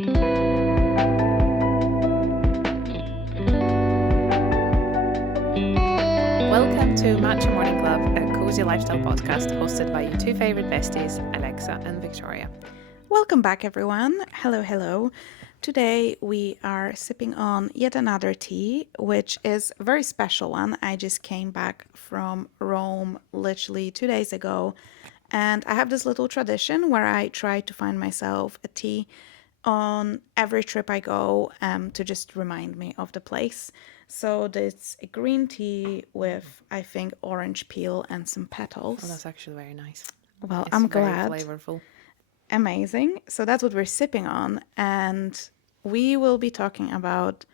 Welcome to Matcha Morning Club, a cozy lifestyle podcast hosted by your two favorite besties, Alexa and Victoria. Welcome back, everyone. Hello, hello. Today we are sipping on yet another tea, which is a very special one. I just came back from Rome literally 2 days ago, and I have this little tradition where I try to find myself a tea on every trip I go to just remind me of the place. So it's a green tea with, I think, orange peel and some petals. Oh, that's actually very nice. Well, It's I'm very glad. flavorful. Amazing. So that's what we're sipping on. And we will be talking about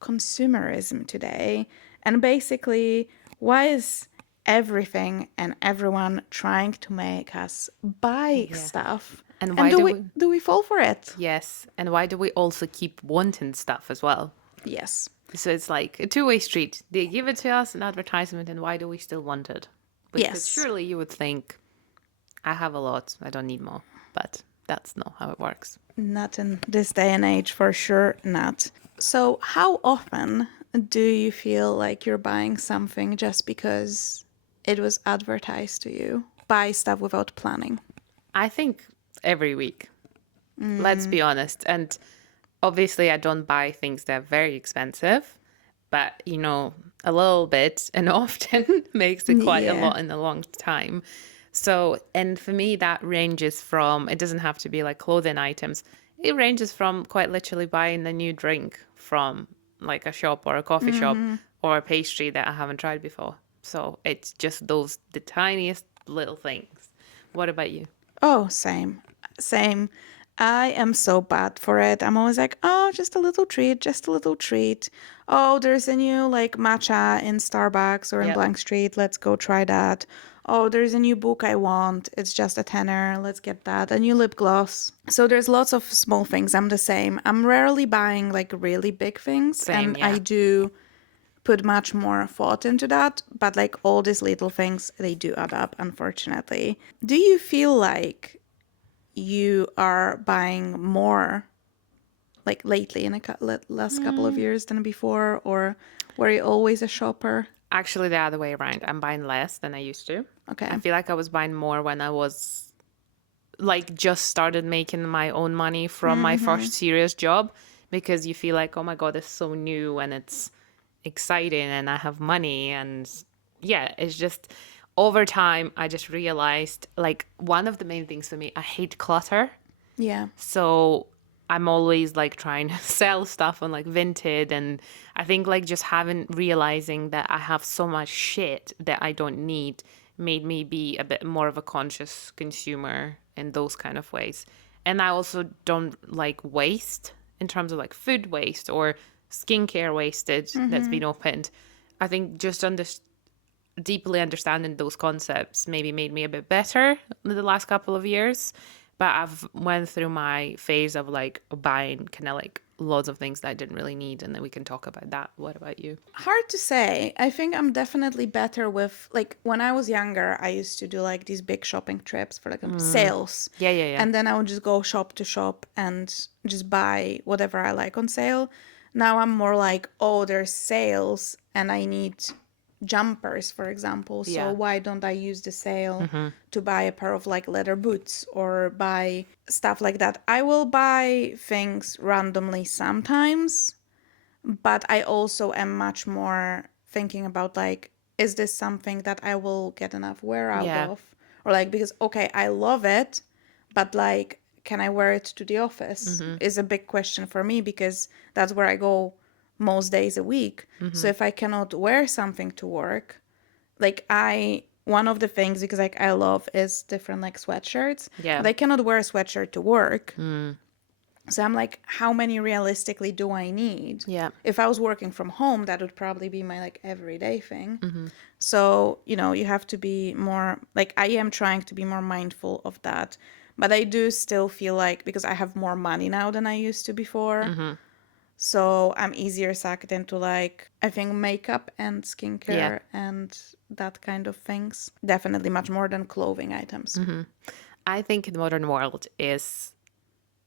consumerism today. And basically, why is everything and everyone trying to make us buy stuff? And why do we fall for it? Yes, and why do we also keep wanting stuff as well? Yes. So it's like a two-way street. They give it to us in advertisement, and why do we still want it? Because Yes. surely you would think, I have a lot, I don't need more. But that's not how it works. Not in this day and age, for sure not. So how often do you feel like you're buying something just because it was advertised to you? Buy stuff without planning. I think every week. Let's be honest. And obviously, I don't buy things that are very expensive, but a little bit and often makes it quite a lot in a long time. So, and for me, that ranges from, it doesn't have to be like clothing items. It ranges from quite literally buying a new drink from like a shop or a coffee shop or a pastry that I haven't tried before. So it's just the tiniest little things. What about you? Oh, same. Same. I am so bad for it. I'm always like, oh, just a little treat, just a little treat. Oh, there's a new like matcha in Starbucks or in Blank Street. Let's go try that. Oh, there's a new book I want. It's just a tenner. Let's get that. A new lip gloss. So there's lots of small things. I'm the same. I'm rarely buying like really big things. Same, I do put much more thought into that. But like all these little things, they do add up, unfortunately. Do you feel like you are buying more like lately in last couple of years than before, or were you always a shopper? Actually, the other way around. I'm buying less than I used to. Okay. I feel like I was buying more when I was like just started making my own money from my first serious job, because you feel like, oh my God, it's so new and it's exciting and I have money. And yeah, it's just over time, I just realized like one of the main things for me, I hate clutter. Yeah. So I'm always like trying to sell stuff on like Vinted. And I think like just realizing that I have so much shit that I don't need made me be a bit more of a conscious consumer in those kind of ways. And I also don't like waste in terms of like food waste or skincare wasted that's been opened. I think just deeply understanding those concepts maybe made me a bit better in the last couple of years. But I've went through my phase of like buying kind of like loads of things that I didn't really need, and then we can talk about that. What about you? Hard to say. I think I'm definitely better with like when I was younger, I used to do like these big shopping trips for like sales. Yeah. And then I would just go shop to shop and just buy whatever I like on sale. Now I'm more like, oh, there's sales and I need jumpers, for example. So why don't I use the sale to buy a pair of like leather boots or buy stuff like that? I will buy things randomly sometimes, but I also am much more thinking about like, is this something that I will get enough wear out of? Or like, because, okay, I love it, but like, can I wear it to the office is a big question for me, because that's where I go most days a week. So if I cannot wear something to work, like one of the things, because like I love is different like sweatshirts, but I cannot wear a sweatshirt to work. So I'm like, how many realistically do I need? Yeah. If I was working from home, that would probably be my like everyday thing. So, you have to be more like, I am trying to be more mindful of that. But I do still feel like, because I have more money now than I used to before. So I'm easier sucked into like, I think makeup and skincare and that kind of things. Definitely much more than clothing items. I think the modern world is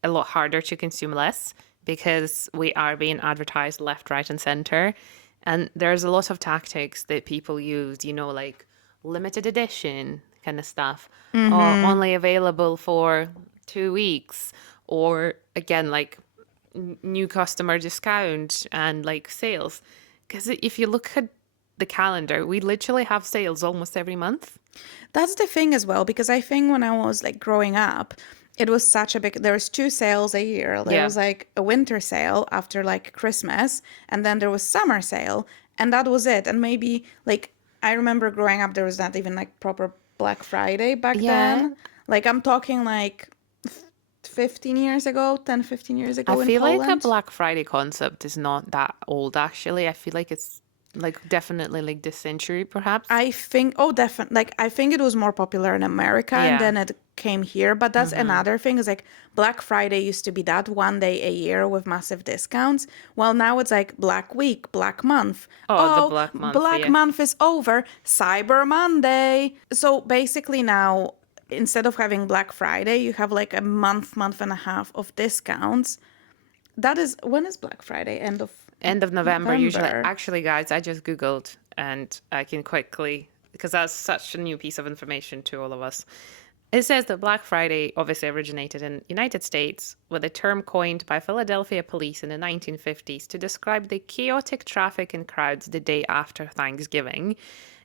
a lot harder to consume less because we are being advertised left, right, and center. And there's a lot of tactics that people use, like limited edition kind of stuff, or only available for 2 weeks, or again, like new customer discount and like sales. Because if you look at the calendar, we literally have sales almost every month. That's the thing as well, because I think when I was like growing up, it was such a big, there was two sales a year. There Yeah. was like a winter sale after like Christmas, and then there was summer sale, and that was it. And maybe like I remember growing up, there was not even like proper Black Friday back Yeah. then. Like I'm talking like 15 years ago, 10, 15 years I ago in feel like a Poland. Black Friday concept is not that old, actually. I feel like it's like definitely like this century, perhaps. I think, oh, definitely. Like, I think it was more popular in America and Yeah. then it came here. But that's another thing is like Black Friday used to be that one day a year with massive discounts. Well, now it's like Black Week, Black Month. Oh, the Oh, Black Month, Black yeah. Month is over. Cyber Monday. So basically, now instead of having Black Friday, you have like a month and a half of discounts. That is, when is Black Friday? End of End of November, usually. November. Actually, guys, I just Googled and I can quickly, because that's such a new piece of information to all of us. It says that Black Friday obviously originated in United States with a term coined by Philadelphia police in the 1950s to describe the chaotic traffic and crowds the day after Thanksgiving.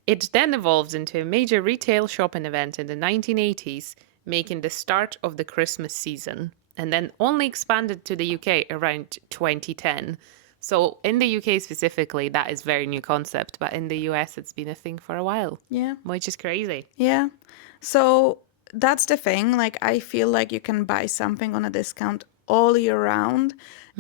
It then evolved into a major retail shopping event in the 1980s, making the start of the Christmas season, and then only expanded to the UK around 2010. So in the UK specifically, that is very new concept, but in the US, it's been a thing for a while, Yeah. which is crazy. Yeah. So that's the thing. Like, I feel like you can buy something on a discount all year round.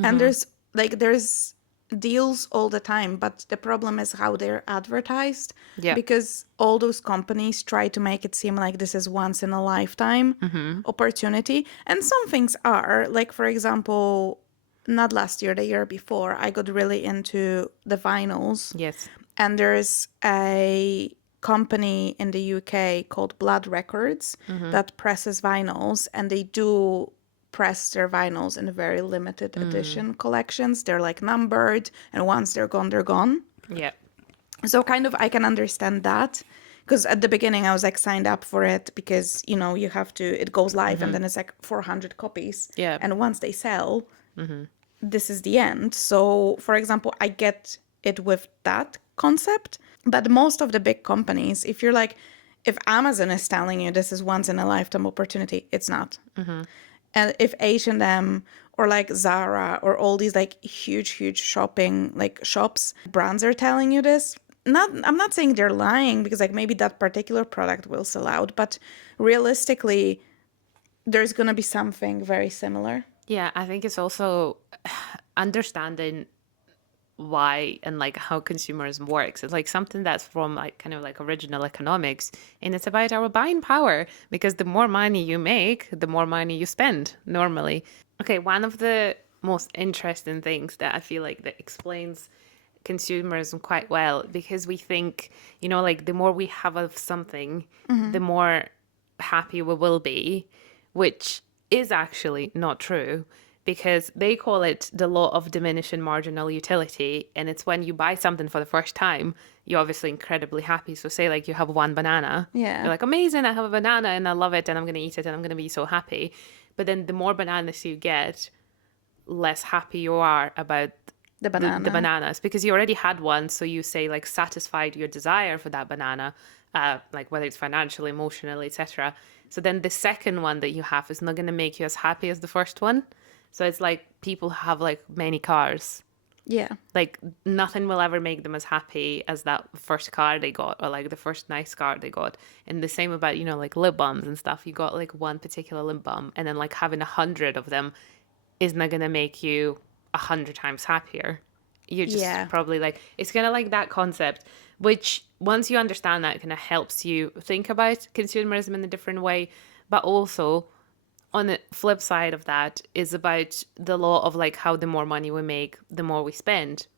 And there's deals all the time. But the problem is how they're advertised Yeah. because all those companies try to make it seem like this is once in a lifetime opportunity. And some things are. Like, for example, not last year, the year before, I got really into the vinyls. Yes. And there's a company in the UK called Blood Records that presses vinyls, and they do press their vinyls in very limited edition collections. They're like numbered, and once they're gone, they're gone. Yeah. So kind of I can understand that. Because at the beginning I was like signed up for it because, you have to, it goes live and then it's like 400 copies. Yeah. And once they sell, this is the end. So, for example, I get it with that concept, but most of the big companies, if you're like, if Amazon is telling you this is once in a lifetime opportunity, it's not. And if H&M or like Zara or all these like huge shopping like shops, brands are telling you this, I'm not saying they're lying because like maybe that particular product will sell out, but realistically, there's gonna be something very similar. Yeah, I think it's also understanding why and like how consumerism works. It's like something that's from like kind of like original economics, and it's about our buying power because the more money you make, the more money you spend normally. Okay, one of the most interesting things that I feel like that explains consumerism quite well, because we think, like the more we have of something, the more happy we will be, which is actually not true, because they call it the law of diminishing marginal utility. And it's when you buy something for the first time, you're obviously incredibly happy. So say like you have one banana. Yeah. You're like, amazing, I have a banana and I love it and I'm going to eat it and I'm going to be so happy. But then the more bananas you get, less happy you are about The banana. the bananas, because you already had one. So you say like satisfied your desire for that banana, like whether it's financial, emotional, etc. So then the second one that you have is not going to make you as happy as the first one. So it's like people have like many cars. Yeah. Like nothing will ever make them as happy as that first car they got, or like the first nice car they got. And the same about, like lip balms and stuff. You got like one particular lip balm, and then like having 100 of them is not going to make you 100 times happier. You're just probably like, it's kind of like that concept, which once you understand that, kind of helps you think about consumerism in a different way. But also on the flip side of that is about the law of like how the more money we make, the more we spend.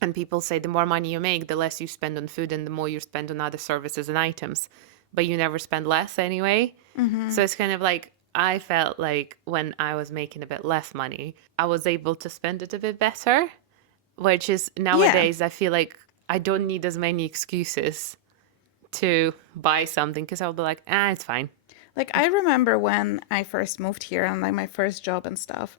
And people say the more money you make, the less you spend on food and the more you spend on other services and items. But you never spend less anyway. So it's kind of like, I felt like when I was making a bit less money, I was able to spend it a bit better, which is Yeah. nowadays I feel like I don't need as many excuses to buy something because I'll be like, it's fine. Like I remember when I first moved here and like my first job and stuff,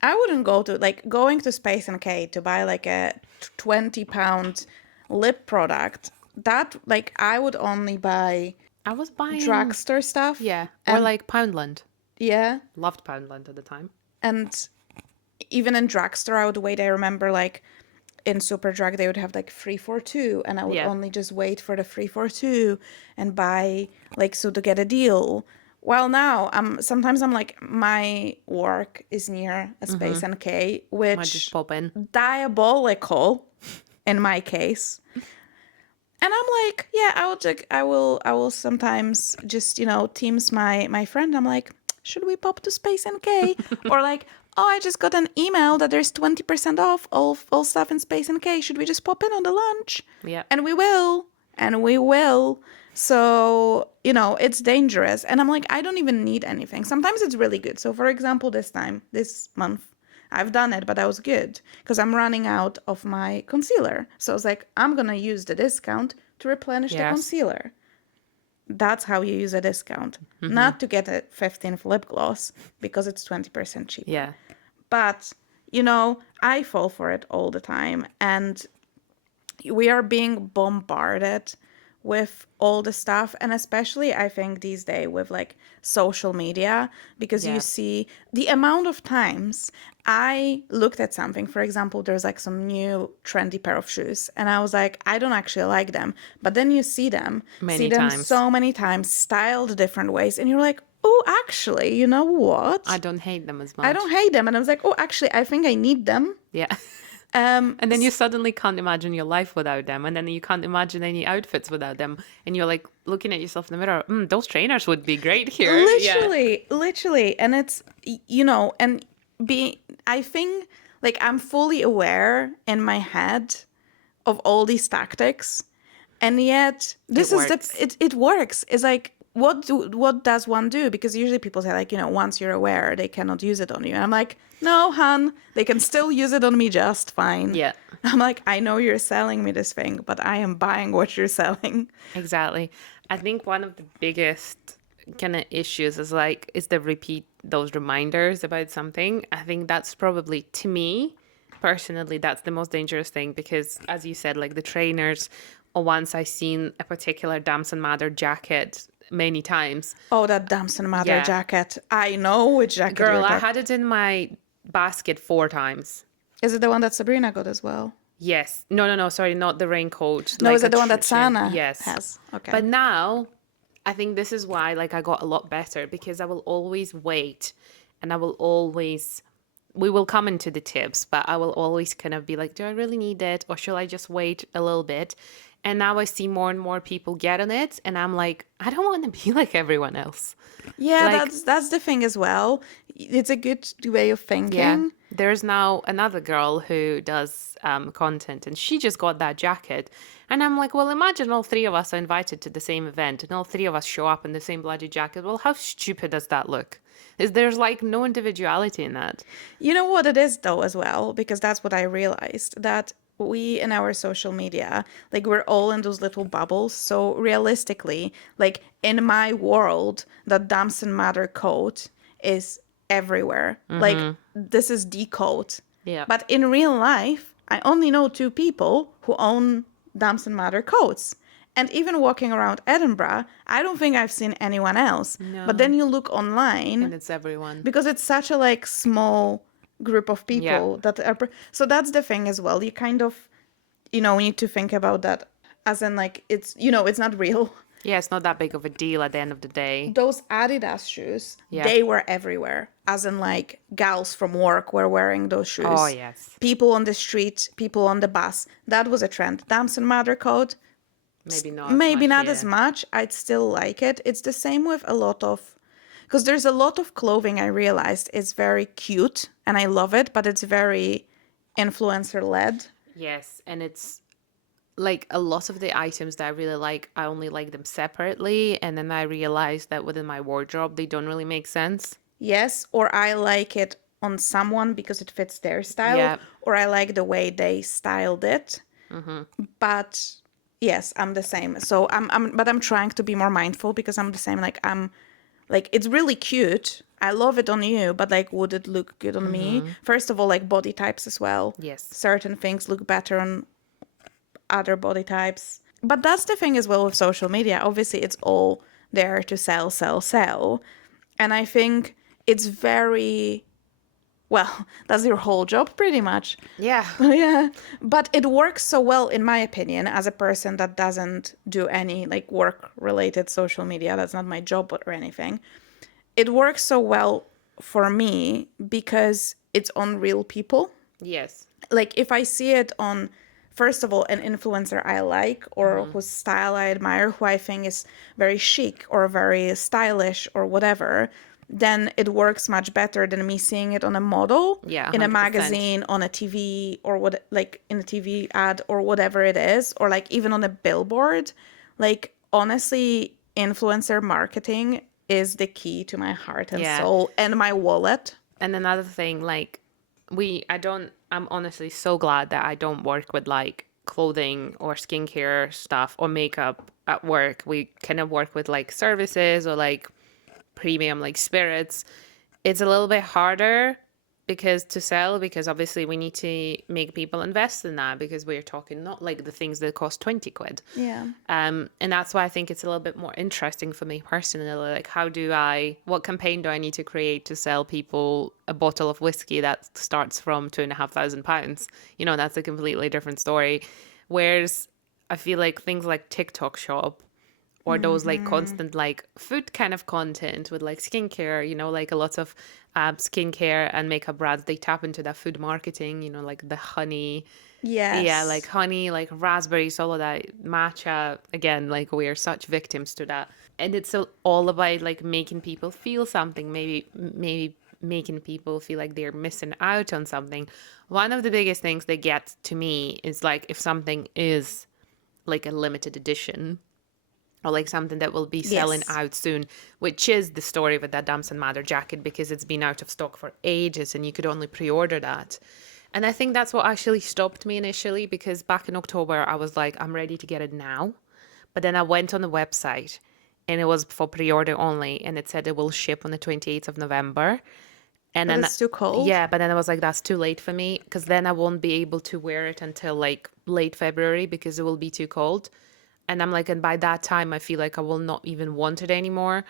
I wouldn't go to like going to Space and K to buy like a 20 pound lip product. That like I would only buy I was buying, drugstore stuff yeah, or and like Poundland. yeah, Loved Poundland at the time. and even in drugstore I would wait. I remember like in Superdrug they would have like 3 for 2 and I would Yeah. only just wait for the 3 for 2 and buy like so to get a deal. Well now sometimes I'm like my work is near a Space NK, Might just which pop in. diabolical in my case. And I'm like, yeah, I will sometimes just, Teams my friend. I'm like, should we pop to Space NK? Or like, oh, I just got an email that there's 20% off all stuff in Space NK. Should we just pop in on the lunch? Yeah. And we will. And we will. So, it's dangerous. And I'm like, I don't even need anything. Sometimes it's really good. So, for example, this month, I've done it, but that was good because I'm running out of my concealer. So I was like, I'm going to use the discount to replenish the Yes. concealer. That's how you use a discount. Not to get a 15th lip gloss because it's 20% cheaper. Yeah. But, I fall for it all the time. And we are being bombarded with all the stuff, and especially I think these days with like social media, because you Yeah. see the amount of times I looked at something. For example, there's like some new trendy pair of shoes and I was like, I don't actually like them, but then you see them Many times. so many times styled different ways and you're like, oh, actually, you know what, I don't hate them as I much. don't hate them. And I was like, oh, actually, I think I need them. Yeah. um And then you suddenly can't imagine your life without them. And then you can't imagine any outfits without them. And you're like looking at yourself in the mirror, those trainers would be great here. Yeah. Literally. And it's, and being, I think, like, I'm fully aware in my head of all these tactics. And yet, It this is works. it works. It's like, what does one do? Because usually people say, like, once you're aware, they cannot use it on you. And I'm like, no, hun, they can still use it on me just fine. Yeah. I'm like, I know you're selling me this thing, but I am buying what you're selling. Exactly. I think one of the biggest kind of issues is the repeat those reminders about something. I think that's probably, to me personally, that's the most dangerous thing because, as you said, like the trainers, or once I seen a particular Damson Mather jacket many times. Oh, that Damson Mather Yeah. jacket. I know which jacket Girl, you're I talking. had it in my basket 4 times. Is it the one that Sabrina got as well? Yes. No, sorry, not the raincoat. No, like is it a the one that chin. Sana Yes. has? Okay. But now, I think this is why like I got a lot better because I will always wait and I will always we will come into the tips, but I will always kind of be like, do I really need it or shall I just wait a little bit? And now I see more and more people get on it and I'm like, I don't want to be like everyone else. Yeah, Like, that's the thing as well. It's a good way of thinking. yeah, there's now another girl who does content and she just got that jacket. And I'm like, well, imagine all 3 of us are invited to the same event and all 3 of us show up in the same bloody jacket. Well, how stupid does that look? There's like no individuality in that. You know what it is though as well, because that's what I realized, that we in our social media, like we're all in those little bubbles. So realistically, like in my world, the Damson Mather coat is everywhere. Like this is the coat. Yeah. But in real life, I only know 2 people who own Damson Mather coats. And even walking around Edinburgh, I don't think I've seen anyone else. But then you look online, And it's everyone. because it's such a like small group of people that are so that's the thing as well. You kind of need to think about that as in like it's it's not real. Yeah, it's not that big of a deal at the end of the day. Those Adidas shoes, Yeah. they were everywhere, as in like gals from work were wearing those shoes. Oh, yes. People on the street, people on the bus, that was a trend. Damson Mather coat, Maybe not. maybe much, not yeah. as much. I'd still like it. It's the same with a lot of, because there's a lot of clothing I realized is very cute and I love it, but it's very influencer led. Yes, and it's like a lot of the items that I really like, I only like them separately. And then I realized that within my wardrobe, they don't really make sense. Yes, or I like it on someone because it fits their style, Yeah. or I like the way they styled it. Mm-hmm. But yes, I'm the same. So but I'm trying to be more mindful because I'm the same. Like I'm like it's really cute. I love it on you, but like would it look good on me? Mm-hmm. First of all, like body types as well. Yes. Certain things look better on other body types. But that's the thing as well with social media. Obviously, it's all there to sell, sell, sell. And I think it's very, well, that's your whole job pretty much. Yeah. Yeah. But it works so well, in my opinion, as a person that doesn't do any like work related social media. That's not my job or anything. It works so well for me because it's on real people. Yes. Like if I see it on, first of all, an influencer I like or Mm-hmm. whose style I admire, who I think is very chic or very stylish or whatever, then it works much better than me seeing it on a model Yeah, in a 100%. magazine, on a TV, or what, like in a TV ad or whatever it is, or like even on a billboard. Like honestly, influencer marketing is the key to my heart and Yeah. soul and my wallet. And another thing, like, I'm honestly so glad that I don't work with like clothing or skincare stuff or makeup at work. We kind of work with like services or like premium, like spirits. It's a little bit harder because to sell, because obviously we need to make people invest in that because we're talking not like the things that cost 20 quid. Yeah. And that's why I think it's a little bit more interesting for me personally. Like, what campaign do I need to create to sell people a bottle of whiskey that starts from £2,500? That's a completely different story. Whereas I feel like things like TikTok shop or those like constant like food kind of content with like skincare, like a lot of skincare and makeup brands, they tap into that food marketing, like the honey. Yeah, like Yes. honey, like raspberries, all of that, matcha. Again, like we are such victims to that, and it's all about like making people feel something. Maybe making people feel like they're missing out on something. One of the biggest things that gets to me is like if something is like a limited edition or like something that will be selling Yes. out soon, which is the story with that Damson Mather jacket because it's been out of stock for ages and you could only pre-order that. And I think that's what actually stopped me initially because back in October, I was like, I'm ready to get it now. But then I went on the website and it was for pre-order only and it said it will ship on the 28th of November. And But then, it's too cold. yeah, but then I was like, that's too late for me because then I won't be able to wear it until like late February because it will be too cold. And I'm like, and by that time, I feel like I will not even want it anymore.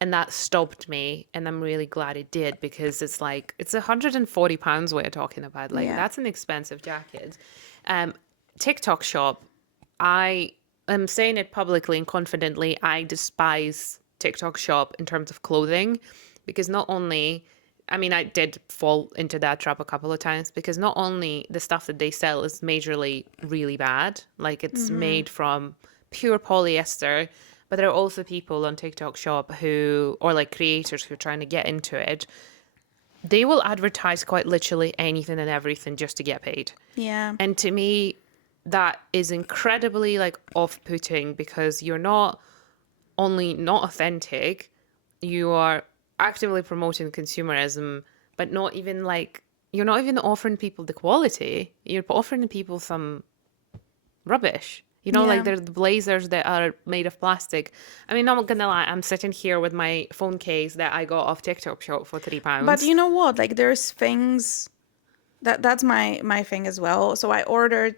And that stopped me. And I'm really glad it did because it's like, it's £140 we're talking about. Like, Yeah. that's an expensive jacket. Um, TikTok shop, I am saying it publicly and confidently. I despise TikTok shop in terms of clothing because not only, I mean, I did fall into that trap a couple of times because not only the stuff that they sell is majorly really bad, like it's made from pure polyester, but there are also people on TikTok shop who, or like creators who are trying to get into it. They will advertise quite literally anything and everything just to get paid. Yeah. And to me, that is incredibly like off-putting because you're not only not authentic, you are actively promoting consumerism, but not even like you're not even offering people the quality. You're offering people some rubbish. Like Yeah. there's the blazers that are made of plastic. I mean, not gonna lie, I'm sitting here with my phone case that I got off TikTok shop for £3. But you know what? Like there's things that's my thing as well. So I ordered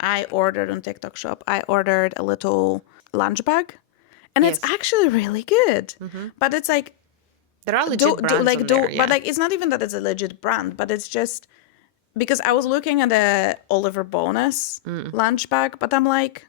on TikTok shop. I ordered a little lunch bag and it's Yes. actually really good. But it's like There are legit brands on there, but yeah. like it's not even that it's a legit brand, but it's just because I was looking at the Oliver Bonus lunch bag, but I'm like,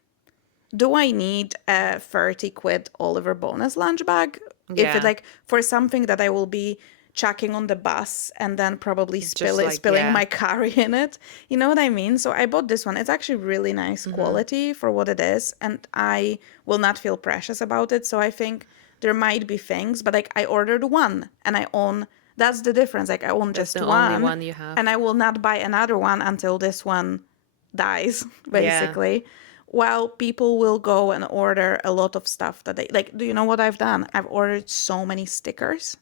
do I need a 30 quid Oliver Bonus lunch bag? If it Yeah. like for something that I will be chucking on the bus and then probably Just like, spilling yeah. my curry in it. You know what I mean? So I bought this one. It's actually really nice quality for what it is, and I will not feel precious about it. So I think there might be things, but like I ordered one and I own, that's the difference. Like I own That's just the only one one you have. and I will not buy another one until this one dies, Yeah. basically. while people will go and order a lot of stuff that they like. Do you know what I've done? I've ordered so many stickers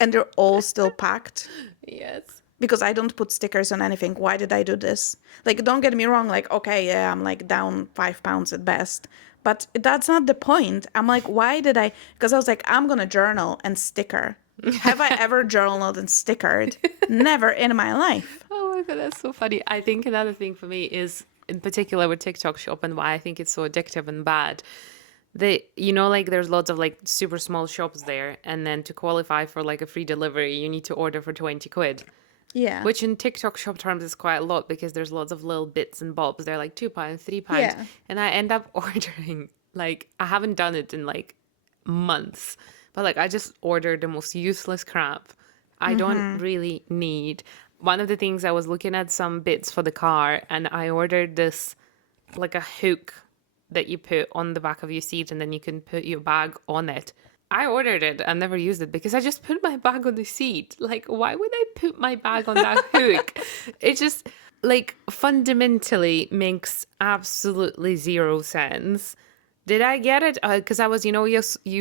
and they're all still packed Yes. because I don't put stickers on anything. Why did I do this? Like, don't get me wrong. Like, okay, yeah, I'm like down 5 pounds at best, but that's not the point. I'm like, why did I? Because I was like, I'm gonna journal and sticker. Have I ever journaled and stickered? Never in my life. Oh my God, that's so funny. I think another thing for me is, in particular with TikTok Shop, and why I think it's so addictive and bad. Like there's lots of like super small shops there, and then to qualify for like a free delivery, you need to order for 20 quid. Yeah. Which in TikTok Shop terms is quite a lot because there's lots of little bits and bobs. They're like £2, £3. Yeah. And I end up ordering, like, I haven't done it in like months, but like I just ordered the most useless crap I don't really need. One of the things I was looking at some bits for the car, and I ordered this like a hook that you put on the back of your seat and then you can put your bag on it. I ordered it and never used it because I just put my bag on the seat. Like, why would I put my bag on that hook? It just, like, fundamentally makes absolutely zero sense. Did I get it? Because I was, you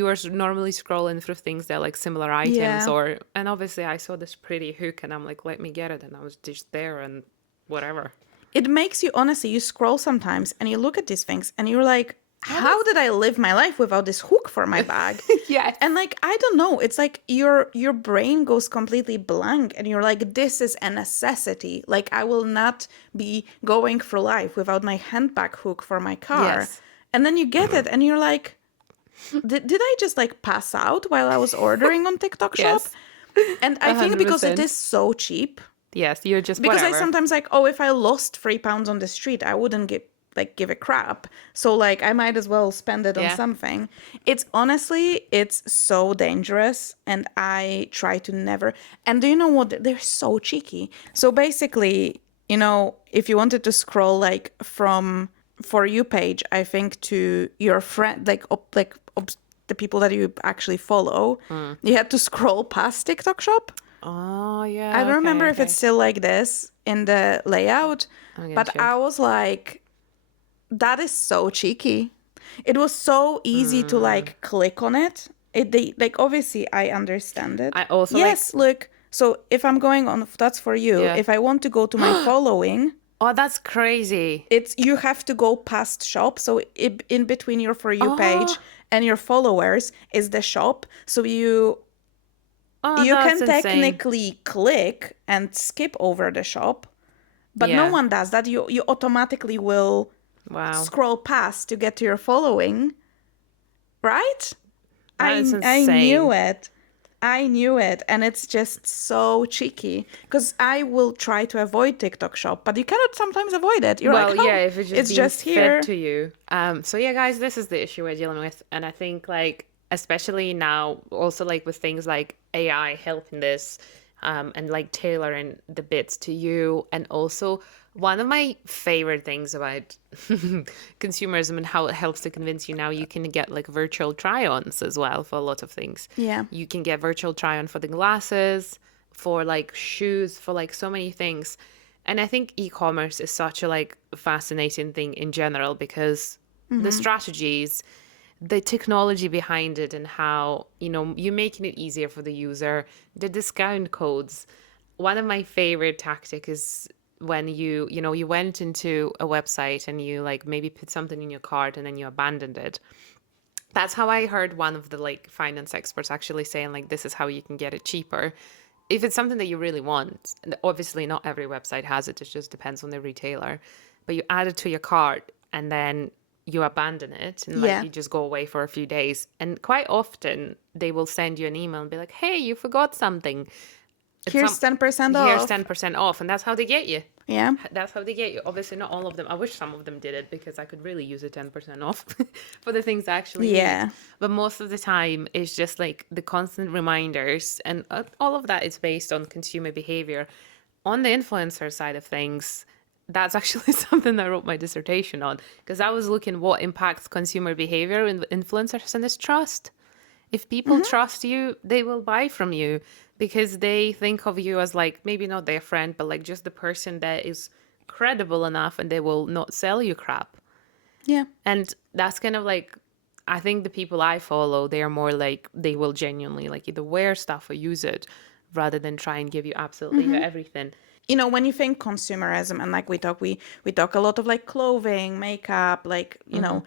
are normally scrolling through things that are like similar items, Yeah. and obviously I saw this pretty hook and I'm like, let me get it. And I was just there and whatever. It makes you, honestly, you scroll sometimes and you look at these things and you're like, What how did I live my life without this hook for my bag? Yes. And like, I don't know, it's like your brain goes completely blank and you're like, this is a necessity. Like, I will not be going through life without my handbag hook for my car. Yes. And then you get it and you're like, did I just like pass out while I was ordering on TikTok Shop? Yes. And I think because it 100%. is so cheap, Yes, you're just because I whatever. sometimes like, oh, if I lost 3 pounds on the street, I wouldn't give a crap. So like, I might as well spend it on Yeah. something. It's honestly, it's so dangerous, and I try to never. And do you know what? They're so cheeky. So basically, if you wanted to scroll like from For You page, I think, to your friend, the people that you actually follow, you had to scroll past TikTok Shop. Oh, I yeah. don't remember Okay, if it's okay. still like this in the layout, I'm gonna but I check. was like, that is so cheeky. It was so easy to like click on it. Like, obviously I understand it. I also like, Yes, look. So if I'm going on, that's For You. yeah. If I want to go to my following, Oh, that's crazy. it's you have to go past shop. So in between your For You Oh, page and your followers is the shop. So oh, you that's can insane. technically click and skip over the shop, but no Yeah. one does that. You automatically will Wow. scroll past to get to your following, right? That is I knew insane. it. I knew it, and it's just so cheeky because I will try to avoid TikTok Shop, but you cannot sometimes avoid it. You're like, Well, yeah, oh, if it's just it's being just fed here. to you. So yeah, guys, this is the issue we're dealing with. And I think like especially now, also like with things like AI helping this, and like tailoring the bits to you. And also one of my favorite things about consumerism and how it helps to convince you now you can get like virtual try-ons as well for a lot of things. Yeah. You can get virtual try-on for the glasses, for like shoes, for like so many things. And I think e-commerce is such a like fascinating thing in general because the strategies, the technology behind it, and how, you're making it easier for the user, the discount codes. One of my favorite tactic is when you went into a website and you like maybe put something in your cart and then you abandoned it. That's how I heard one of the like finance experts actually saying like this is how you can get it cheaper. If it's something that you really want, and obviously not every website has it, it just depends on the retailer, but you add it to your cart and then you abandon it and like Yeah. you just go away for a few days. And quite often they will send you an email and be like, hey, you forgot something. It's Here's 10% here's off. 10% off. And that's how they get you. Yeah. That's how they get you. Obviously, not all of them. I wish some of them did it because I could really use a 10% off for the things I actually need. Yeah. But most of the time, it's just like the constant reminders. And all of that is based on consumer behavior. On the influencer side of things, that's actually something I wrote my dissertation on because I was looking what impacts consumer behavior in influencers, and it's trust. If people trust you, they will buy from you because they think of you as like maybe not their friend, but like just the person that is credible enough and they will not sell you crap. Yeah. And that's kind of like, I think the people I follow, they are more like, they will genuinely like either wear stuff or use it rather than try and give you absolutely everything. You know, when you think consumerism, and like we talk a lot of like clothing, makeup, like, you know,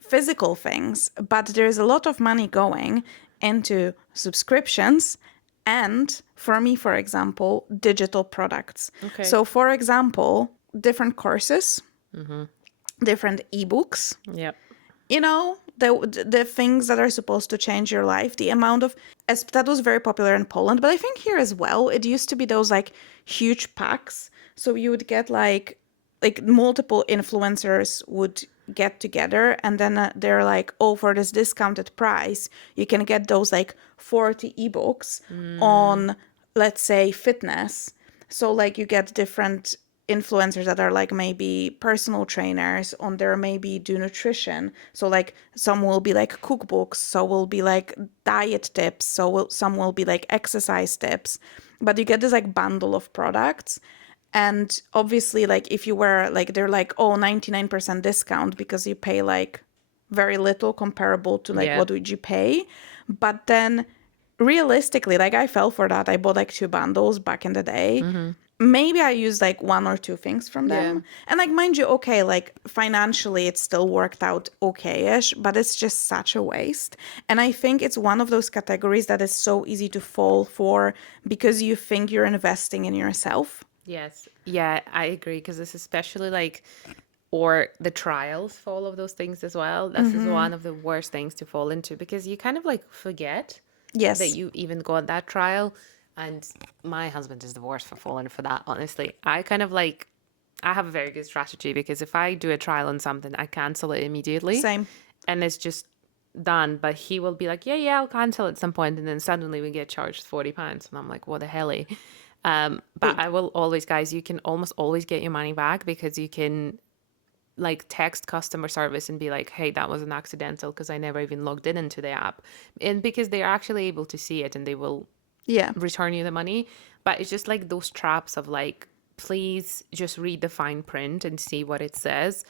physical things, but there's a lot of money going into subscriptions and, for me, for example, digital products. Okay. So for example, different courses, different ebooks, Yep. you know, the things that are supposed to change your life, the amount of, as that was very popular in Poland, but I think here as well, it used to be those like huge packs. So you would get like multiple influencers would get together, and then they're like, oh, for this discounted price you can get those like 40 ebooks on, let's say, fitness. So like you get different influencers that are like maybe personal trainers on there, maybe do nutrition. So like some will be like cookbooks, so will be like diet tips, some will be like exercise tips. But you get this like bundle of products. And obviously, like if you were like, they're like, oh, 99% discount because you pay like very little comparable to like Yeah. what would you pay. But then realistically, like I fell for that. I bought like two bundles back in the day. Maybe I used like one or two things from Yeah. them. And like, mind you, okay, like financially it still worked out okay-ish, but it's just such a waste. And I think it's one of those categories that is so easy to fall for because you think you're investing in yourself. Yes. Yeah, I agree. Because it's especially like, or the trials for all of those things as well. This is one of the worst things to fall into because you kind of like forget that Yes. you even got that trial. And my husband is the worst for falling for that, honestly. I kind of like, I have a very good strategy because if I do a trial on something, I cancel it immediately Same. and it's just done. But he will be like, yeah, yeah, I'll cancel at some point, and then suddenly we get charged £40. And I'm like, what the hell? But I will always, guys, you can almost always get your money back because you can like text customer service and be like, hey, that was an accidental because I never even logged in into the app. And because they're actually able to see it and they will Yeah. return you the money. But it's just like those traps of like, please just read the fine print and see what it says.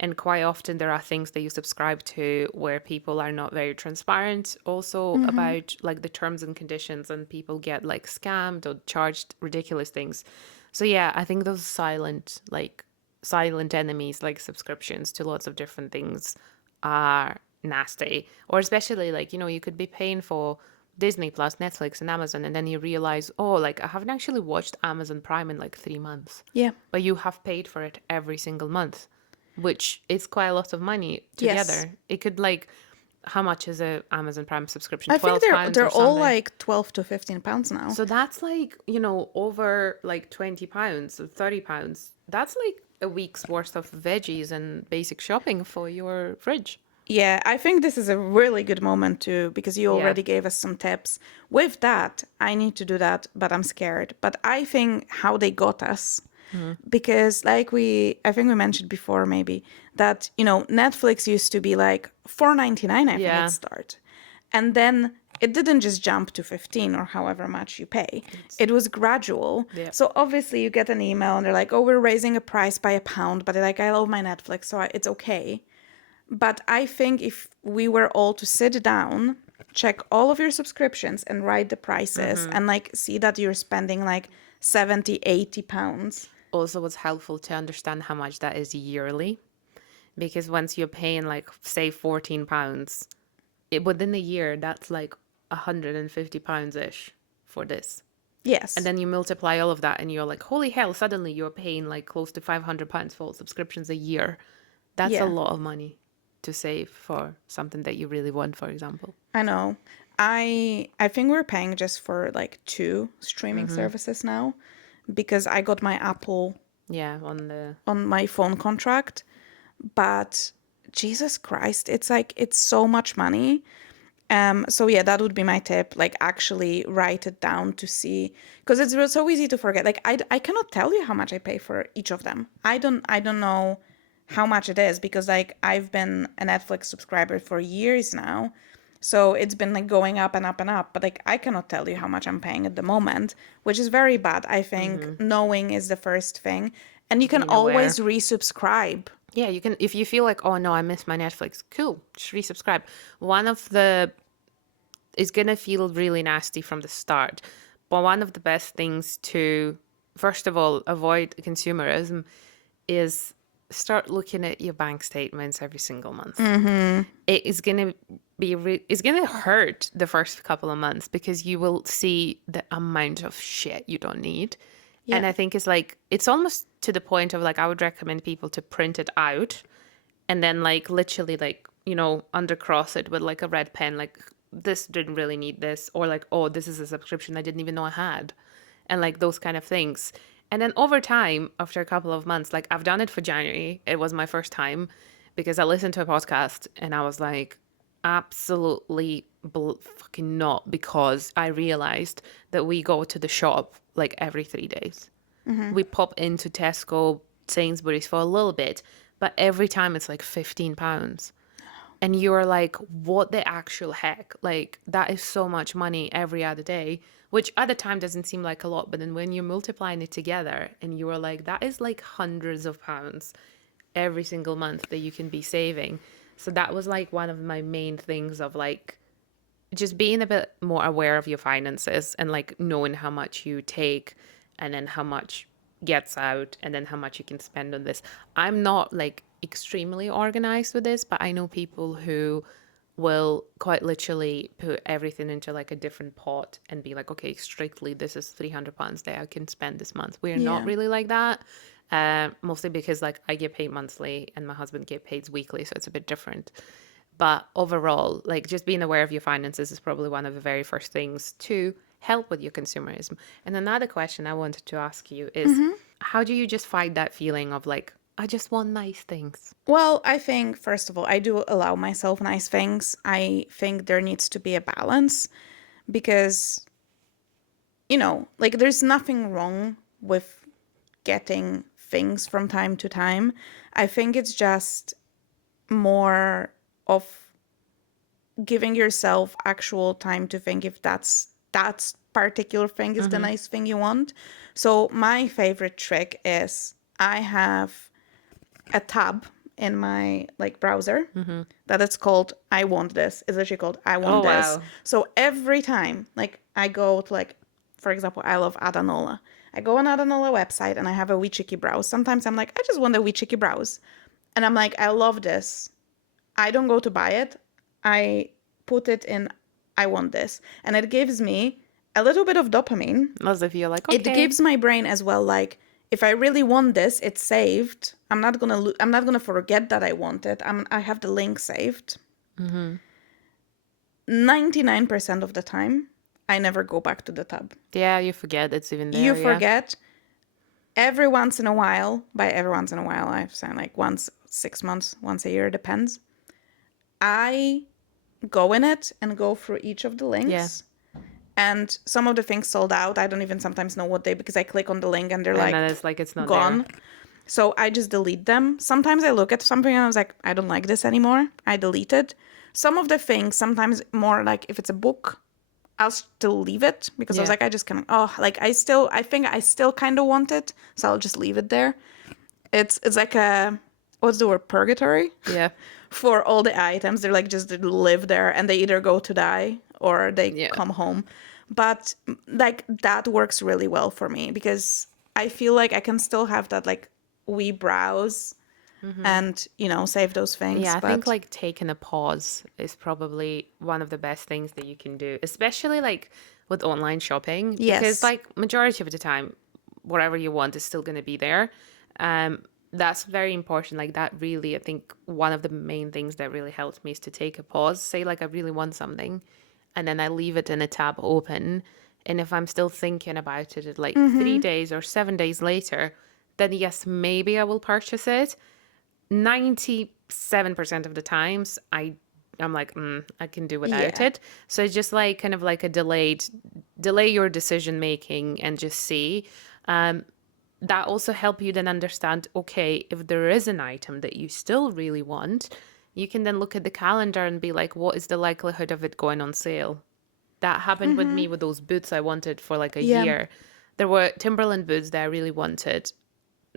And quite often there are things that you subscribe to where people are not very transparent also about like the terms and conditions, and people get like scammed or charged ridiculous things. So yeah, I think those silent enemies like subscriptions to lots of different things are nasty. Or especially like, you know, you could be paying for Disney Plus, Netflix, and Amazon, and then you realize, oh, like I haven't actually watched Amazon Prime in like 3 months. Yeah. But you have paid for it every single month, which is quite a lot of money Yes. together. It could like, how much is a Amazon Prime subscription? I think £12 they're or all something. like 12 to 15 pounds now. So that's like, you know, over like £20 or £30. That's like a week's worth of veggies and basic shopping for your fridge. Yeah, I think this is a really good moment to, because you Yeah. already gave us some tips. With that, I need to do that, but I'm scared. But I think how they got us, because like I think we mentioned before maybe that, you know, Netflix used to be like 4.99, I think Yeah. it started. And then it didn't just jump to 15 or however much you pay. It was gradual. Yeah. So obviously you get an email and they're like, oh, we're raising a price by £1, but they're like, I love my Netflix, so it's okay. But I think if we were all to sit down, check all of your subscriptions and write the prices and like see that you're spending like 70, 80 pounds. Also, it's helpful to understand how much that is yearly, because once you're paying like say £14, within a year that's like £150 ish for this. And Yes. then you multiply all of that and you're like, holy hell, suddenly you're paying like close to £500 for all subscriptions a year. That's a Yeah, lot of money to save for something that you really want, for example. I know. I think we're paying just for like two streaming services now because I got my Apple Yeah, on the on my phone contract. But Jesus Christ, it's like it's so much money. So yeah, that would be my tip. Like actually write it down to see, because it's so easy to forget. Like I cannot tell you how much I pay for each of them. I don't know how much it is because like I've been a Netflix subscriber for years now. So it's been like going up and up and up, but like I cannot tell you how much I'm paying at the moment, which is very bad. I think knowing is the first thing. And you can being aware. always resubscribe. Yeah, you can, if you feel like, oh no, I missed my Netflix, cool, just resubscribe. One of the, it's gonna feel really nasty from the start, but one of the best things to, first of all, avoid consumerism is start looking at your bank statements every single month. It is gonna it's gonna hurt the first couple of months because you will see the amount of shit you don't need. Yeah. And I think it's like, it's almost to the point of like, I would recommend people to print it out and then like literally like, you know, undercross it with like a red pen, like this didn't really need this, or like, oh, this is a subscription I didn't even know I had, and like those kind of things. And then over time, after a couple of months, like I've done it for January, it was my first time because I listened to a podcast and I was like, absolutely fucking not, because I realized that we go to the shop like every 3 days. We pop into Tesco, Sainsbury's for a little bit, but every time it's like £15. And you're like, what the actual heck? Like, that is so much money every other day, which at the time doesn't seem like a lot. But then when you're multiplying it together and you are like, that is like hundreds of pounds every single month that you can be saving. So that was like one of my main things of like, just being a bit more aware of your finances and like knowing how much you take and then how much gets out and then how much you can spend on this. I'm not like extremely organized with this, but I know people who will quite literally put everything into like a different pot and be like, okay, strictly this is £300 that I can spend this month. We're not Yeah. really like that. Mostly because like I get paid monthly and my husband get paid weekly, so it's a bit different. But overall, like just being aware of your finances is probably one of the very first things to help with your consumerism. And another question I wanted to ask you is, how do you just fight that feeling of like, I just want nice things? Well, I think, first of all, I do allow myself nice things. I think there needs to be a balance because, like, there's nothing wrong with getting things from time to time. I think it's just more of giving yourself actual time to think if that's particular thing is the nice thing you want. So my favorite trick is I have a tab in my like browser that it's called I want this. It's actually called I Oh, want this. wow. So every time like I go to like, for example, I love Adanola. I go on Adanola website and I have a wee cheeky browse. Sometimes I'm like, I just want a wee cheeky browse. And I'm like, I love this. I don't go to buy it. I put it in I want this. And it gives me a little bit of dopamine. As if you're like, It okay. gives my brain as well like if I really want this, it's saved. I'm not gonna forget that I want it. I have the link saved. 99% of the time, I never go back to the tab. Yeah, you forget it's even You there. Yeah. forget every once in a while. By every once in a while, I've said like once 6 months, once a year, depends. I go in it and go through each of the Yeah. links. And some of the things sold out. I don't even sometimes know what day because I click on the link and they're And like then it's like, it's not there. gone. So I just delete them. Sometimes I look at something and I was like, I don't like this anymore. I delete it. Some of the things, sometimes more like if it's a book, I'll still leave it because I was Yeah. like, I just kind of, like I think I still kind of want it. So I'll just leave it there. It's like a, what's the word, purgatory? Yeah. For all the items. They're like just live there and they either go to die or they Yeah. come home. But like that works really well for me because I feel like I can still have that like we browse and save those things. Yeah, I think But like taking a pause is probably one of the best things that you can do, especially like with online shopping, because yes. like majority of the time, whatever you want is still going to be there. That's very important. Like that really, I think one of the main things that really helps me is to take a pause, say like I really want something, and then I leave it in a tab open. And if I'm still thinking about it at like 3 days or 7 days later, then yes, maybe I will purchase it. 97% of the times I'm like, I can do without Yeah. it. So it's just like kind of like a delay your decision making and just see. That also help you then understand, okay, if there is an item that you still really want, you can then look at the calendar and be like, what is the likelihood of it going on sale? That happened with me with those boots I wanted for like a Yeah. year. There were Timberland boots that I really wanted.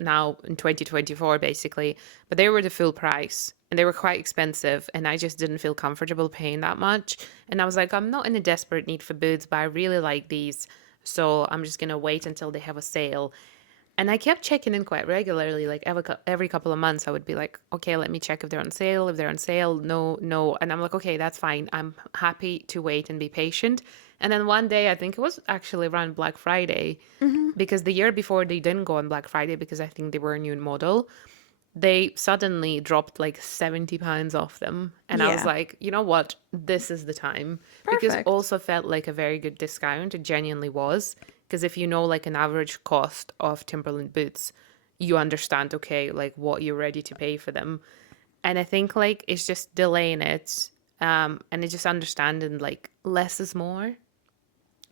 now in 2024 basically, but they were the full price and they were quite expensive, and I just didn't feel comfortable paying that much. And I was like, I'm not in a desperate need for boots, but I really like these, so I'm just gonna wait until they have a sale. And I kept checking in quite regularly, like every couple of months. I would be like, okay, let me check if they're on sale. If they're on sale, no, no. And I'm like, okay, that's fine. I'm happy to wait and be patient. And then one day, I think it was actually around Black Friday, because the year before they didn't go on Black Friday because I think they were a new model. They suddenly dropped like £70 off them. And I was Yeah. like, you know what? This is the time. Because Perfect. also felt like a very good discount. It genuinely was. Because if you know like an average cost of Timberland boots, you understand, okay, like what you're ready to pay for them. And I think like it's just delaying it. And it's just understanding like less is more. Yeah.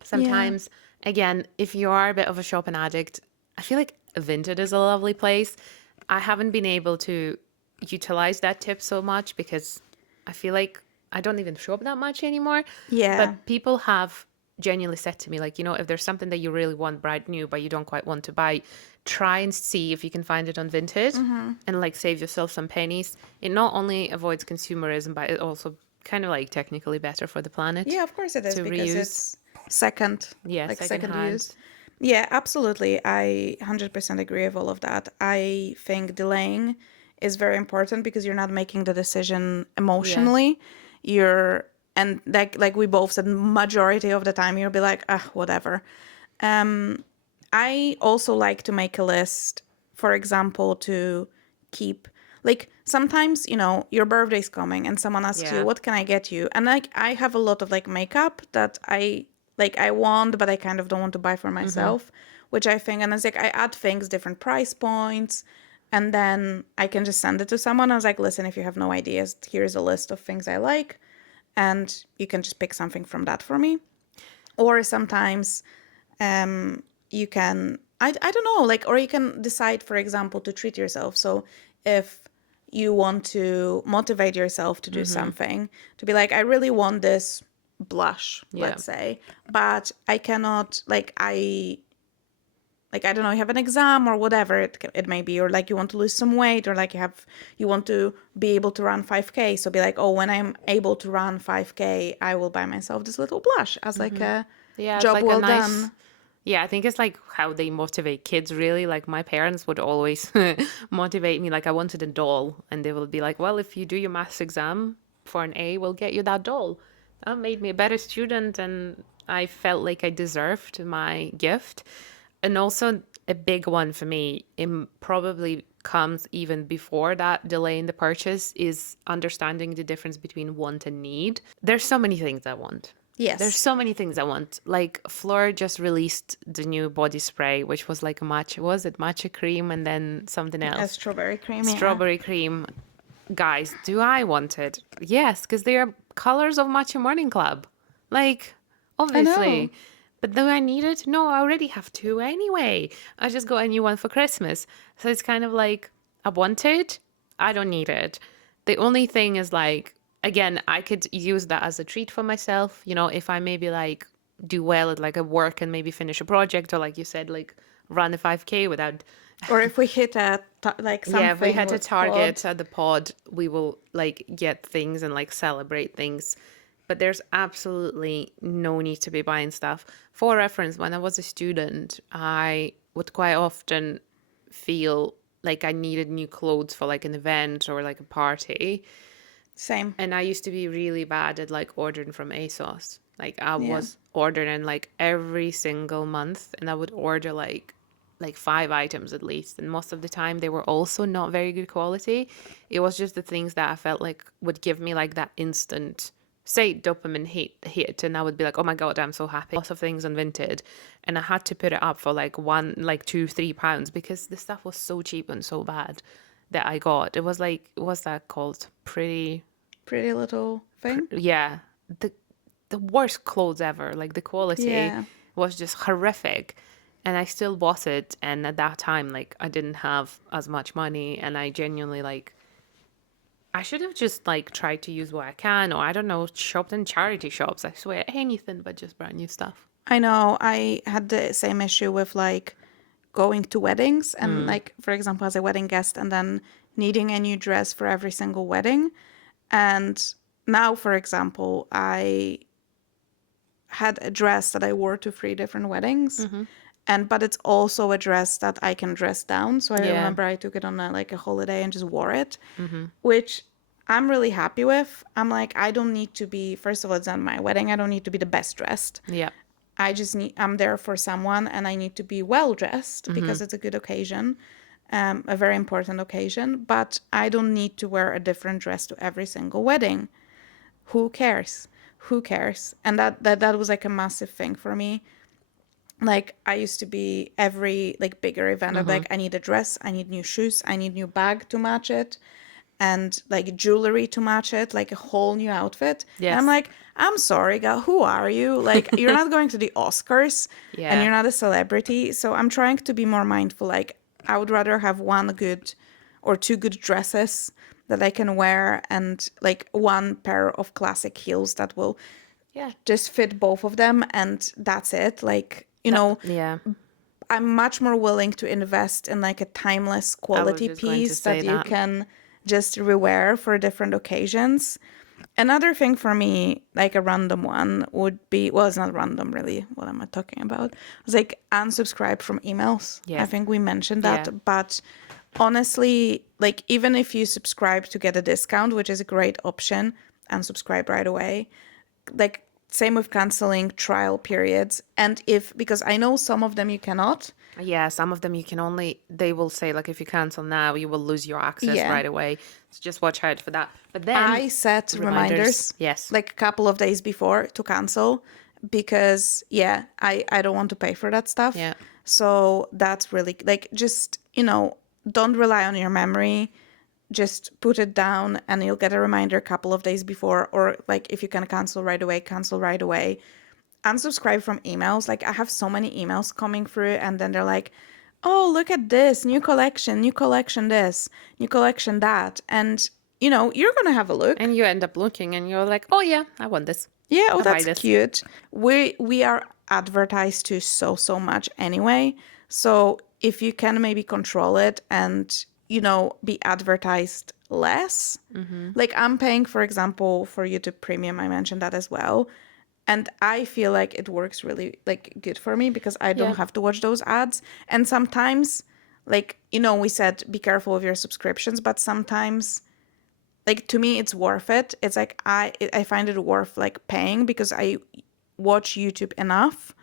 Sometimes, again, if you are a bit of a shopping addict, I feel like Vinted is a lovely place. I haven't been able to utilize that tip so much because I feel like I don't even shop that much anymore. Yeah. But people have genuinely said to me, like, if there's something that you really want brand new, but you don't quite want to buy, try and see if you can find it on Vinted and like save yourself some pennies. It not only avoids consumerism, but it also kind of like technically better for the planet Yeah, of course it is to because reuse. it's second, Yeah, like second second use. hand. Yeah, absolutely. I 100% agree with all of that. I think delaying is very important because you're not making the decision Yeah. emotionally. You're and like we both said, majority of the time you'll be like, ah, whatever. I also like to make a list, for example, to keep like sometimes, your birthday's coming and someone asks you, Yeah. what can I get you? And like I have a lot of like makeup that I want, but I kind of don't want to buy for myself, which I think, and it's like I add things, different price points, and then I can just send it to someone. I was like, listen, if you have no ideas, here's a list of things I like, and you can just pick something from that for me. Or sometimes you can I don't know, like, or you can decide, for example, to treat yourself. So if you want to motivate yourself to do something, to be like, I really want this blush, Yeah. let's say, but I cannot, like, I don't know, you have an exam or whatever it may be, or like you want to lose some weight, or like you want to be able to run 5K. So be like, oh, when I'm able to run 5K, I will buy myself this little blush as like a Yeah, it's job like a well nice. done. Yeah, I think it's like how they motivate kids, really. Like my parents would always motivate me. Like I wanted a doll, and they would be like, "Well, if you do your maths exam for an A, we'll get you that doll." That made me a better student, and I felt like I deserved my gift. And also a big one for me, it probably comes even before that delay in the purchase, is understanding the difference between want and need. There's so many things I want. There's Yes. so many things I want. Like Fleur just released the new body spray, which was like a matcha, was it matcha cream and then something A else? strawberry cream, yeah. Strawberry cream. Guys, do I want it? Yes, because they are colors of Matcha Morning Club. Like, I know. obviously. But do I need it? No, I already have two anyway. I just got a new one for Christmas. So it's kind of like, I want it. I don't need it. The only thing is like, again, I could use that as a treat for myself. If I maybe like do well at like a work and maybe finish a project, or like you said, like run a 5K without. Or if we hit like Yeah, if we something had a with pod. target at the pod, we will like get things and like celebrate things. But there's absolutely no need to be buying stuff. For reference, when I was a student, I would quite often feel like I needed new clothes for like an event or like a party. Same. And I used to be really bad at like ordering from ASOS. Like I Yeah. was ordering like every single month, and I would order like 5 items at least, and most of the time they were also not very good quality. It was just the things that I felt like would give me like that instant, say, dopamine hit, and I would be like, oh my god, I'm so happy. Lots of things on Vinted, and I had to put it up for like £2-3 because the stuff was so cheap and so bad that I got. It was like, what's that called? Pretty little thing. Yeah, the the worst clothes ever. Like the quality Yeah. was just horrific. And I still bought it. And at that time, like I didn't have as much money, and I genuinely like I should have just like tried to use what I can, or I don't know, shopped in charity shops. I swear, anything but just brand new stuff. I know. I had the same issue with like going to weddings and like, for example, as a wedding guest and then needing a new dress for every single wedding. And now, for example, I had a dress that I wore to 3 different weddings. But it's also a dress that I can dress down. So I remember I took it on a holiday and just wore it, which I'm really happy with. I'm like, I don't need to be, first of all, it's not my wedding. I don't need to be the best dressed. Yeah. I'm there for someone and I need to be well dressed because it's a good occasion, a very important occasion. But I don't need to wear a different dress to every single wedding. Who cares? Who cares? And that was like a massive thing for me. Like I used to be every like bigger event, I'm like, I need a dress, I need new shoes, I need new bag to match it, and like jewelry to match it, like a whole new outfit. And I'm Yes. like, I'm sorry, girl, who are you? Like you're not going to the Oscars and Yeah. you're not a celebrity. So I'm trying to be more mindful. Like I would rather have one good or 2 good dresses that I can wear and like 1 pair of classic heels that will Yeah. just fit both of them, and that's it. Like, you know, Yeah. I'm much more willing to invest in like a timeless I was quality just going to piece say that you that. can just rewear for different occasions. Another thing for me, like a random one, would be, well, it's not random really. What am I talking about? It's like unsubscribe from emails. I Yes. think we mentioned Yeah. that. But honestly, like even if you subscribe to get a discount, which is a great option, unsubscribe right away. Like same with canceling trial periods. And if, because I know some of them you cannot. Yeah, some of them you can only, they will say, like, if you cancel now, you will lose your access Yeah. right away. So just watch out for that. But then, I set reminders Yes. like a couple of days before to cancel because, yeah, I don't want to pay for that stuff. Yeah. So that's really like just, don't rely on your memory. Just put it down and you'll get a reminder a couple of days before. Or like if you can cancel right away, cancel right away. Unsubscribe from emails. Like I have so many emails coming through and then they're like, oh, look at this new collection this, new collection that. And, you're going to have a look. And you end up looking and you're like, oh, yeah, I want this. Yeah, oh, I'll buy that's this. cute. We are advertised to so much anyway. So if you can maybe control it and, be advertised less. Like I'm paying, for example, for YouTube Premium. I mentioned that as well. And I feel like it works really like good for me because I don't Yeah. have to watch those ads. And sometimes, like, we said be careful with your subscriptions, but sometimes like to me it's worth it. It's like I find it worth like paying because I watch YouTube enough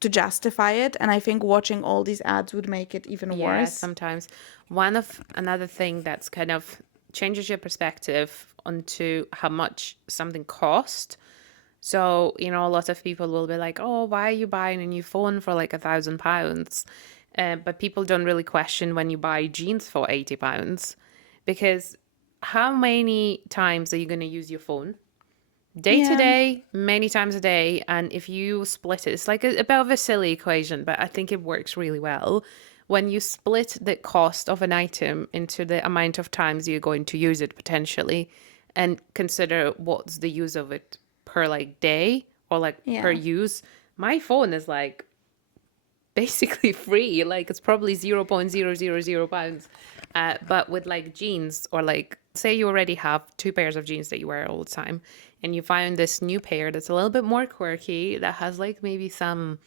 to justify it, and I think watching all these ads would make it even Yeah, worse. sometimes. Another thing that's kind of changes your perspective onto how much something cost. So, a lot of people will be like, oh, why are you buying a new phone for like £1,000? But people don't really question when you buy jeans for £80 because how many times are you going to use your phone? Day to Yeah. day, many times a day. And if you split it, it's like a bit of a silly equation, but I think it works really well. When you split the cost of an item into the amount of times you're going to use it potentially and consider what's the use of it per like day or like per Yeah. use, my phone is like basically free. Like it's probably 0.000 pounds. But with like jeans or like say you already have 2 pairs of jeans that you wear all the time and you find this new pair that's a little bit more quirky that has like maybe some,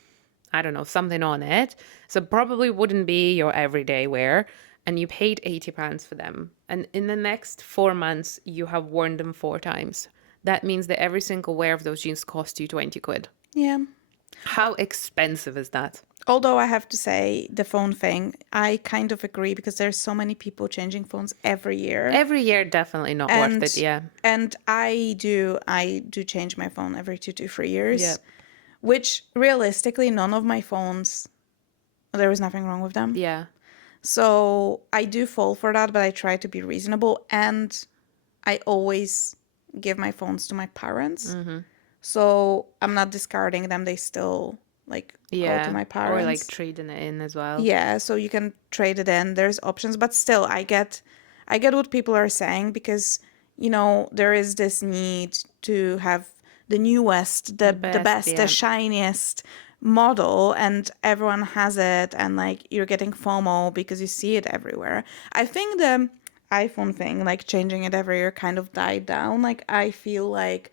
I don't know, something on it. So probably wouldn't be your everyday wear. And you paid £80 for them. And in the next 4 months, you have worn them 4 times. That means that every single wear of those jeans cost you 20 quid. Yeah. How expensive is that? Although I have to say the phone thing, I kind of agree because there's so many people changing phones every year. Every year, definitely not worth it, yeah. And I do change my phone every 2 to 3 years. Yeah. Which realistically, none of my phones, there was nothing wrong with them. Yeah. So I do fall for that, but I try to be reasonable. And I always give my phones to my parents. Mm-hmm. So I'm not discarding them. They still like go to my parents. Or like trading it in as well. Yeah, so you can trade it in. There's options, but still I get what people are saying because, there is this need to have the newest, the best, yeah. the shiniest model and everyone has it, and like you're getting FOMO because you see it everywhere. I think the iPhone thing, like changing it every year, kind of died down. Like I feel like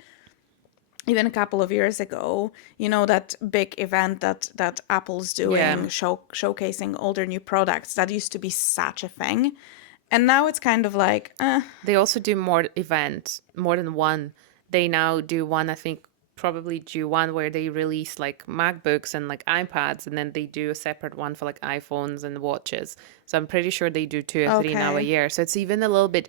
even a couple of years ago, that big event that Apple's Yeah. doing, showcasing all their new products, that used to be such a thing. And now it's kind of like, They also do more events, more than one. They now do one, I think, probably do one where they release like MacBooks and like iPads, and then they do a separate one for like iPhones and watches. So I'm pretty sure they do two or three now a okay, year. So it's even a little bit,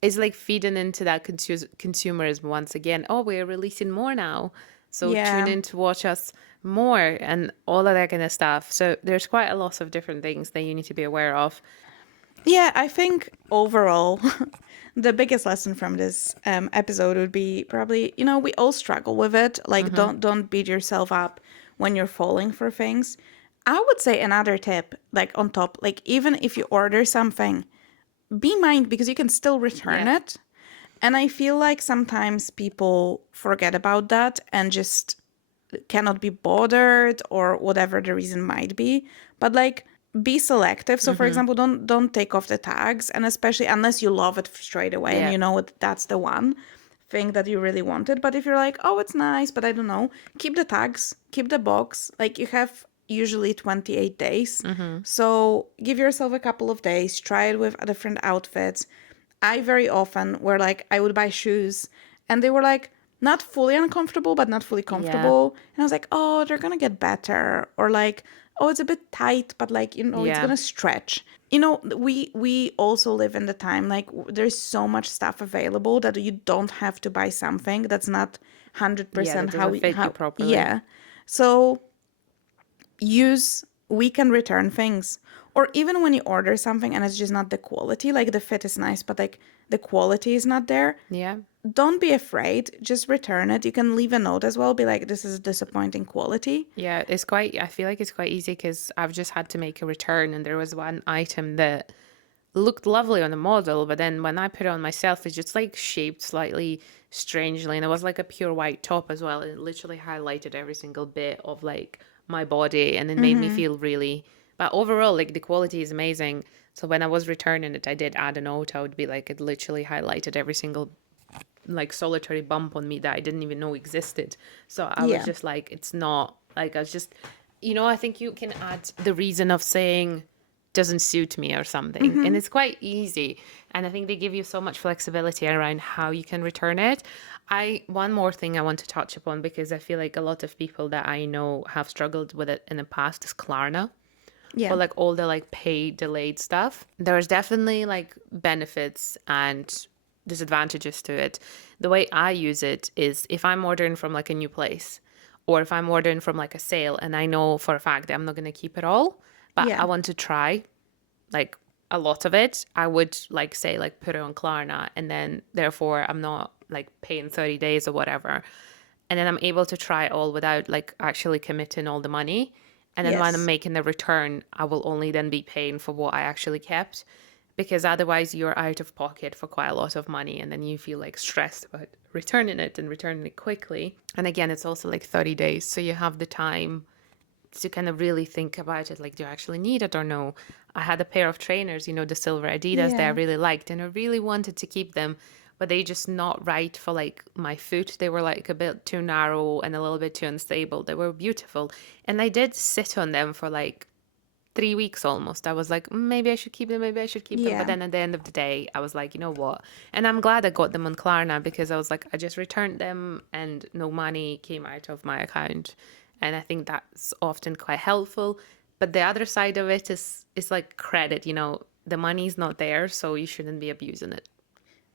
it's like feeding into that consumerism once again. Oh, we're releasing more now. So tune yeah. in to watch us more and all of that kind of stuff. So there's quite a lot of different things that you need to be aware of. Yeah, I think overall, the biggest lesson from this episode would be probably, we all struggle with it. Like, don't beat yourself up when you're falling for things. I would say another tip, like on top, like even if you order something, be mindful because you can still return Yeah. it. And I feel like sometimes people forget about that and just cannot be bothered or whatever the reason might be. But like be selective. So for example, don't take off the tags, and especially unless you love it straight away and Yeah. you know that's the one thing that you really wanted. But if you're like, oh, it's nice, but I don't know, keep the tags, keep the box. Like you have usually 28 days. So give yourself a couple of days, try it with different outfits. I very often were like, I would buy shoes and they were like not fully uncomfortable, but not fully Yeah. comfortable. And I was like, oh, they're gonna get better. Or like, oh, it's a bit tight, but like, it's Yeah. gonna stretch. We also live in the time like there's so much stuff available that you don't have to buy something that's not Yeah, that 100% doesn't fit you how properly. yeah. So use we can return things, or even when you order something and it's just not the quality, like the fit is nice but like the quality is not there, Yeah. don't be afraid, just return it. You can leave a note as well, be like, this is disappointing quality. Yeah, it's quite, I feel like it's quite easy because I've just had to make a return and there was one item that looked lovely on the model, but then when I put it on myself, it's just like shaped slightly strangely. And it was like a pure white top as well. It literally highlighted every single bit of like my body and it made me feel really, but overall, like the quality is amazing. So when I was returning it, I did add a note. I would be like, it literally highlighted every single like solitary bump on me that I didn't even know existed. So I was Yeah. just like, it's not like I was just, I think you can add the reason of saying doesn't suit me or something. And it's quite easy. And I think they give you so much flexibility around how you can return it. One more thing I want to touch upon because I feel like a lot of people that I know have struggled with it in the past is Klarna for Yeah. like all the like pay delayed stuff. There's definitely like benefits and disadvantages to it. The way I use it is if I'm ordering from like a new place or if I'm ordering from like a sale and I know for a fact that I'm not going to keep it all, but Yeah. I want to try like a lot of it, I would like say like put it on Klarna and then therefore I'm not like paying 30 days or whatever. And then I'm able to try it all without like actually committing all the money. And then when I'm Yes. making the return, I will only then be paying for what I actually kept because otherwise you're out of pocket for quite a lot of money and then you feel like stressed about returning it and returning it quickly. And again, it's also like 30 days. So you have the time to kind of really think about it like, do I actually need it or no? I had a pair of trainers, the silver Adidas that I Yeah. really liked and I really wanted to keep them, but they just not right for like my foot. They were like a bit too narrow and a little bit too unstable. They were beautiful. And I did sit on them for like 3 weeks almost. I was like, maybe I should keep them, maybe I should keep them. But Yeah. then at the end of the day, I was like, you know what? And I'm glad I got them on Klarna because I was like, I just returned them and no money came out of my account. And I think that's often quite helpful. But the other side of it is like credit, the money's not there, so you shouldn't be abusing it.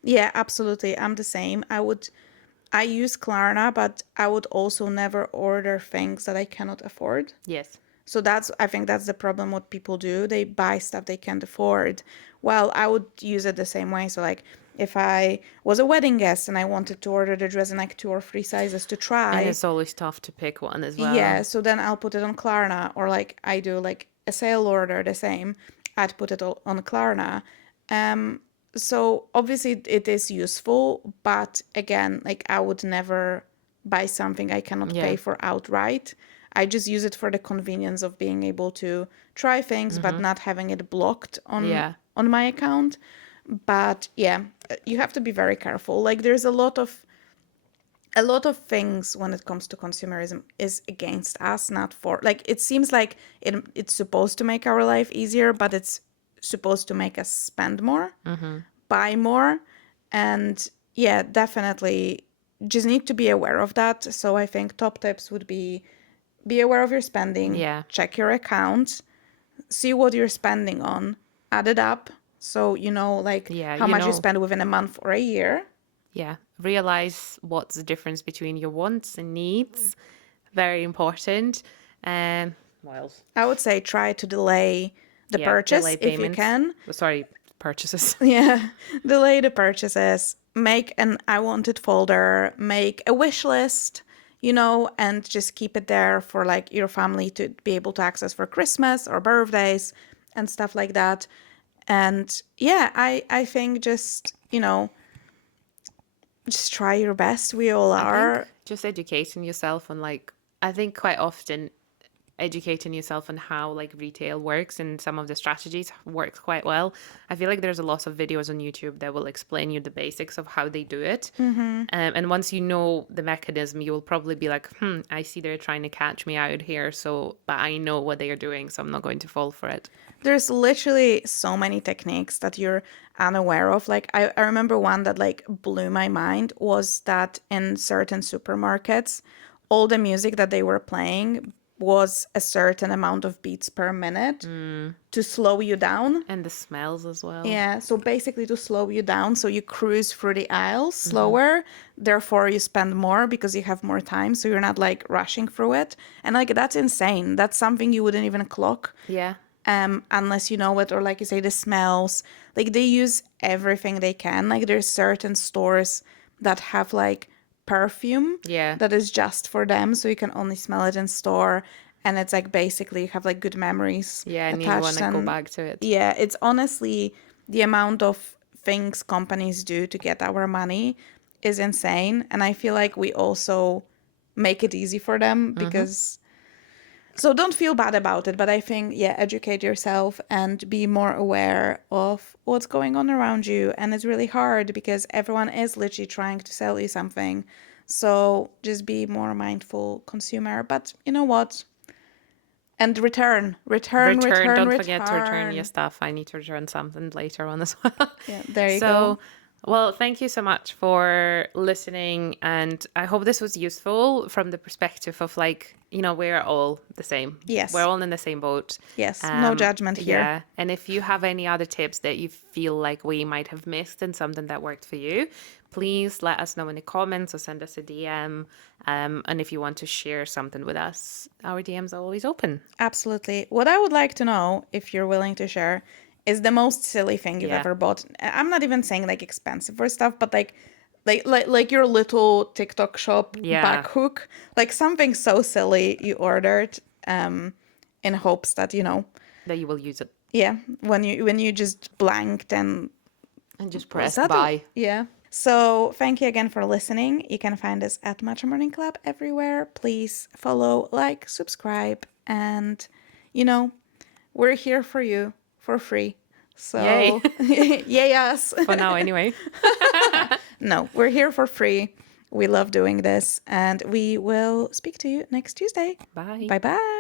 Yeah, absolutely. I'm the same. I use Klarna, but I would also never order things that I cannot afford. Yes. So I think that's the problem what people do. They buy stuff they can't afford. Well, I would use it the same way. So like if I was a wedding guest and I wanted to order the dress in like 2 or 3 sizes to And try, it's always tough to pick one as yeah, well. so then I'll put it on Klarna, or like I do like a sale order the same. I'd put it on Klarna. Um, so obviously it is useful, but again, like I would never buy something I cannot pay Yeah. for outright. I just use it for the convenience of being able to try things, but not having it blocked Yeah. on my account. But yeah, you have to be very careful. Like there's a lot of things when it comes to consumerism is against us, not for, like, it seems like it's supposed to make our life easier, but it's supposed to make us spend more, buy more. And yeah, definitely just need to be aware of that. So I think top tips would be aware of your spending, Yeah. check your account, see what you're spending on, add it up, so you know, like, Yeah. how much you spend within a month or a year. Yeah. Realize what's the difference between your wants and needs. Very important. What else? I would say try to delay the Yeah. purchase Delay if you payments. can. Sorry, purchases. Yeah, delay the purchases. Make an I want it folder, make a wish list, and just keep it there for like your family to be able to access for Christmas or birthdays and stuff like that. And yeah, I think just try your best. We all I think are. just educating yourself on like, I think quite often educating yourself on how like retail works and some of the strategies works quite well. I feel like there's a lot of videos on YouTube that will explain you the basics of how they do it. And once you know the mechanism, you will probably be like, I see they're trying to catch me out here. So, but I know what they are doing, so I'm not going to fall for it. There's literally so many techniques that you're unaware of. Like I remember one that like blew my mind was that in certain supermarkets, all the music that they were playing was a certain amount of beats per minute to slow you down. And the smells as well. Yeah, so basically to slow you down, so you cruise through the aisles slower, therefore you spend more because you have more time, so you're not like rushing through it. And like that's insane. That's something you wouldn't even clock Yeah. unless you know it, or like you say, the smells. Like they use everything they can. Like there's certain stores that have like perfume Yeah. that is just for them, so you can only smell it in store, and it's like basically you have like good memories Yeah. And you want attached. to go And back to it. yeah, it's honestly the amount of things companies do to get our money is insane, and I feel like we also make it easy for them because so don't feel bad about it, but I think, yeah, educate yourself and be more aware of what's going on around you. And it's really hard because everyone is literally trying to sell you something. So just be more mindful consumer. But you know what? And Return. Don't forget to return your return. stuff. I need to return something later on as well. Yeah, there you So, go. well, thank you so much for listening. And I hope this was useful from the perspective of like, we're all the same. Yes. We're all in the same boat. Yes. No judgment here. Yeah. And if you have any other tips that you feel like we might have missed and something that worked for you, please let us know in the comments or send us a DM. And if you want to share something with us, our DMs are always open. Absolutely. What I would like to know, if you're willing to share, is the most silly thing you've Yeah. ever bought. I'm not even saying like expensive or stuff, but like your little TikTok shop Yeah. back hook, like something so silly you ordered, in hopes that That you will use it. yeah, when you just blanked and And just was press that buy. yeah. So thank you again for listening. You can find us at Matcha Morning Club everywhere. Please follow, like, subscribe, and we're here for you for free. So yay us. For now, anyway. No, we're here for free. We love doing this, and we will speak to you next Tuesday. Bye. Bye bye.